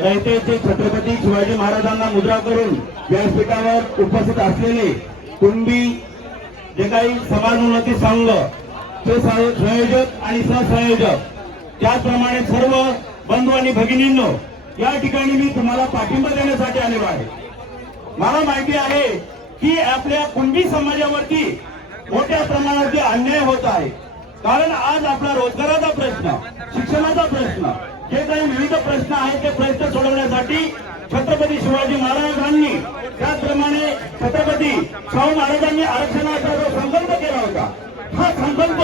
रयतेचे छत्रपती शिवाजी महाराजांना मुद्रा करून व्यासपीठावर उपस्थित असलेले कुणबी जे काही समाजोन्नती संघ ते संयोजक आणि सहसंयोजक त्याचप्रमाणे सर्व बंधू आणि भगिनींनो या ठिकाणी मी तुम्हाला पाठिंबा देण्यासाठी आलेलो आहे. मला माहिती आहे की आपल्या कुणबी समाजावरती मोठ्या प्रमाणावरती अन्याय होत आहे कारण आज आपला रोजगाराचा प्रश्न शिक्षणाचा प्रश्न जे काही विविध प्रश्न आहेत ते प्रश्न सोडवण्यासाठी छत्रपती शिवाजी महाराजांनी त्याचप्रमाणे छत्रपती शाहू महाराजांनी आरक्षणाचा जो संकल्प केला होता हा संकल्प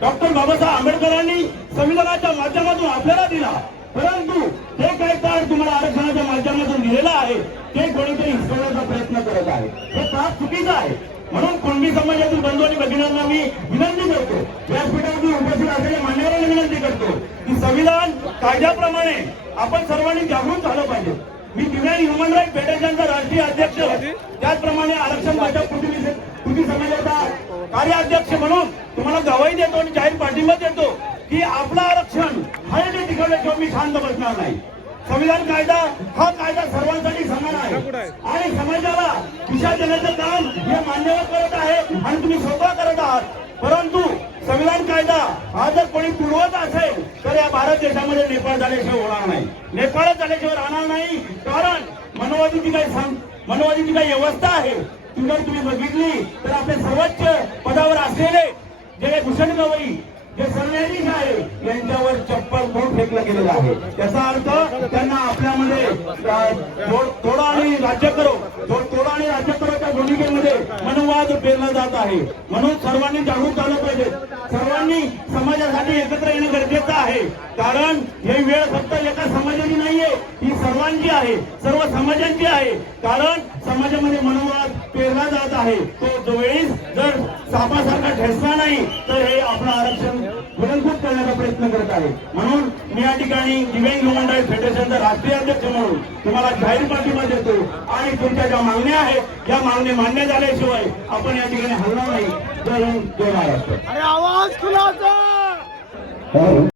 डॉक्टर बाबासाहेब आंबेडकरांनी संविधानाच्या माध्यमातून आपल्याला दिला. परंतु जे काही तर तुम्हाला आरक्षणाच्या माध्यमातून दिलेला आहे ते कोणीतरी हिसकवण्याचा प्रयत्न करत आहे. हे फार चुकीचं आहे. म्हणून कुणबी समाजातील बंधू आणि भगिनांना मी विनंती करतो. व्यासपीठावरती उपस्थित असलेल्या मान्यवरांना विनंती करतो की संविधान कायद्याप्रमाणे आपण सर्वांनी जागृत झालं पाहिजे. मी दिव्यांग ह्युमन राईट फेडरेशनचा राष्ट्रीय अध्यक्ष त्याचप्रमाणे आरक्षण भाजप कृती कृती समाजाचा कार्याध्यक्ष म्हणून तुम्हाला गवाही देतो आणि जाहीर पाठिंबा देतो की आपलं आरक्षण हळदी तिकडे ठेवून मी शांत बसणार नाही. संविधान कायदा हा कायदा सर्वांसाठी समान आहे. आणि समाजाला दिशा देण्याचं काम हे मान्यवर करत आहे आणि तुम्ही स्वतः करत आहात. परंतु संविधान कायदा हा जर कोणी पुरवत असेल तर या भारत देशामध्ये नेपाळ झाल्याशिवाय होणार नाही. नेपाळच झाल्याशिवाय राहणार नाही कारण मनोवादीची काही मनोवादीची काही व्यवस्था आहे. जर तुम्ही बघितली तर आपले सर्वोच्च पदावर असलेले जे भूषण गवई जे सरन्यायाधीश आहे यांच्यावर चप्पल कोण फेकलं गेलेलं आहे. त्याचा अर्थ त्यांना आपल्यामध्ये थोडा आणि राज्य करो. थोडा आणि राज्य करोच्या भूमिकेमध्ये. मनोवाद पेरला जात आहे. म्हणून सर्वांनी जागरूक झालं पाहिजे. सर्वांनी समाजासाठी एकत्र येणं गरजेचं आहे. कारण हे वेळ फक्त एका समाजाची नाहीये ही सर्वांची आहे. सर्व समाजांची आहे. कारण समाजामध्ये मनोवाद पेरला जात आहे. तो जो वेळीस जर सापासारखा ठेसला नाही तर हे आपलं आरक्षण गुणभूत करण्याचा प्रयत्न करत आहे. म्हणून मी या ठिकाणी दिव्यांग ह्युमन राईट फेडरेशनचा राष्ट्रीय अध्यक्ष म्हणून तुम्हाला जाहीर पाठिंबा देतो. आणि तुमच्या ज्या मागण्या आहेत या मागण्या मान्य झाल्याशिवाय आपण या ठिकाणी हलणार नाही. जय हिंद जय महाराष्ट्र. अरे आवाज खुलाचा